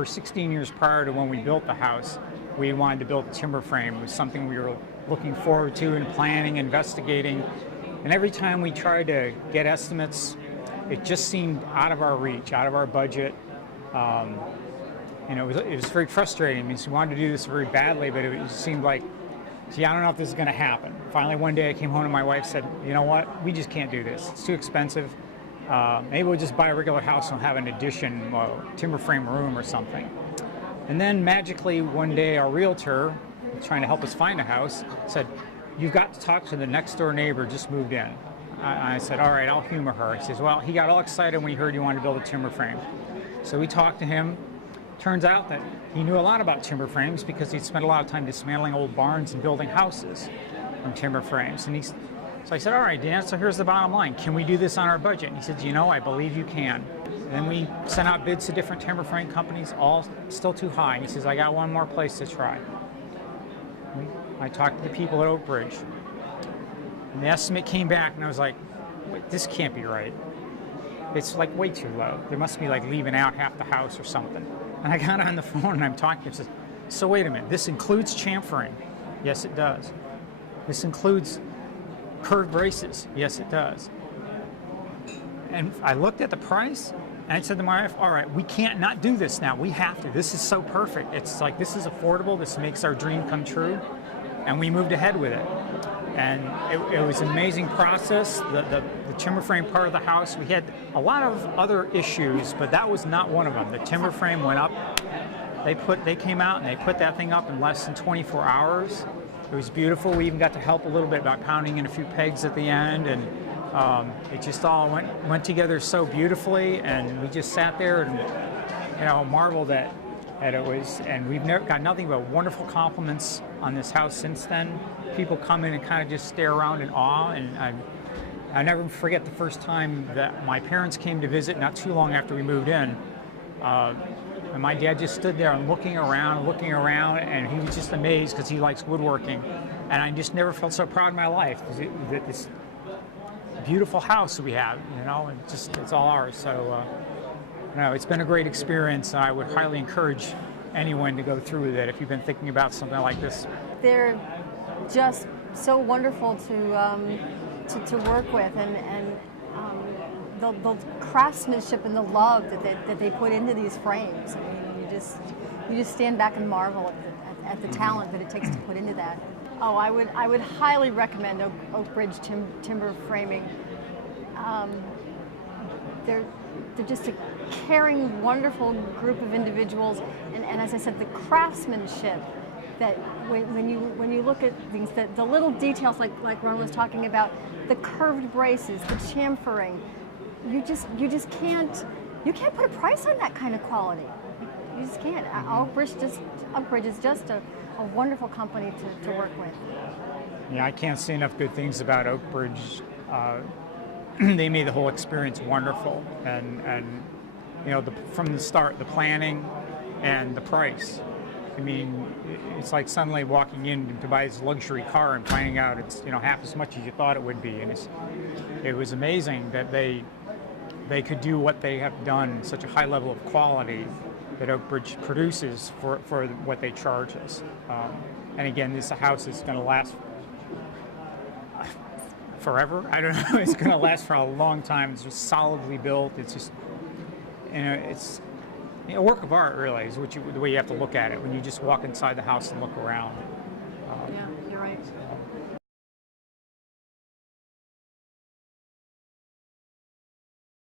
for 16 years prior to when we built the house, we wanted to build a timber frame. It was something we were looking forward to and planning, investigating. And every time we tried to get estimates, it just seemed out of our reach, out of our budget. It was very frustrating. I mean, we wanted to do this very badly, but it seemed like, gee, I don't know if this is going to happen. Finally, one day I came home and my wife said, you know what, we just can't do this. It's too expensive. Maybe we'll just buy a regular house and have an addition, timber frame room or something. And then magically one day our realtor, trying to help us find a house, said, you've got to talk to the next door neighbor, just moved in. I said, all right, I'll humor her. He says, well, he got all excited when he heard you wanted to build a timber frame. So we talked to him. Turns out that he knew a lot about timber frames because he'd spent a lot of time dismantling old barns and building houses from timber frames. So I said, all right, Dan, so here's the bottom line. Can we do this on our budget? And he said, I believe you can. And then we sent out bids to different timber frame companies, all still too high. And he says, I got one more place to try. I talked to the people at Oak Ridge. And the estimate came back, and I was like, wait, this can't be right. It's like way too low. There must be like leaving out half the house or something. And I got on the phone and I'm talking to him. Says, so wait a minute, this includes chamfering? Yes, it does. This includes curved braces? Yes, it does. And I looked at the price and I said to my wife, all right, we can't not do this now. We have to. This is so perfect. It's like, this is affordable. This makes our dream come true. And we moved ahead with it. And it was an amazing process. The timber frame part of the house, we had a lot of other issues, but that was not one of them. The timber frame went up. They came out and they put that thing up in less than 24 hours. It was beautiful. We even got to help a little bit about pounding in a few pegs at the end, and it just all went together so beautifully. And we just sat there and marveled at it was. And we've got nothing but wonderful compliments on this house since then. People come in and kind of just stare around in awe, and I never forget the first time that my parents came to visit not too long after we moved in. And my dad just stood there and looking around, and he was just amazed because he likes woodworking. And I just never felt so proud in my life that this beautiful house we have, and it's all ours. So, it's been a great experience, and I would highly encourage anyone to go through with it if you've been thinking about something like this. They're just so wonderful to work with, and the craftsmanship and the love that they put into these frames. I mean, you just stand back and marvel at the talent that it takes to put into that. Oh, I would highly recommend Oak Ridge timber framing. They're just a caring, wonderful group of individuals, and as I said, the craftsmanship that when you look at things, the little details like Ron was talking about, the curved braces, the chamfering, you just can't put a price on that kind of quality. You just can't. Oak Ridge is just a wonderful company to work with. Yeah, I can't say enough good things about Oak Ridge. They made the whole experience wonderful, and from the start, the planning and the price. I mean, it's like suddenly walking in to buy this luxury car and finding out it's half as much as you thought it would be, and it was amazing that they could do what they have done, such a high level of quality that Oak Ridge produces for what they charge us. And again, this house is going to last forever. I don't know. It's going to last for a long time. It's just solidly built. It's just, it's a work of art, really, is the way you have to look at it when you just walk inside the house and look around. Yeah, you're right.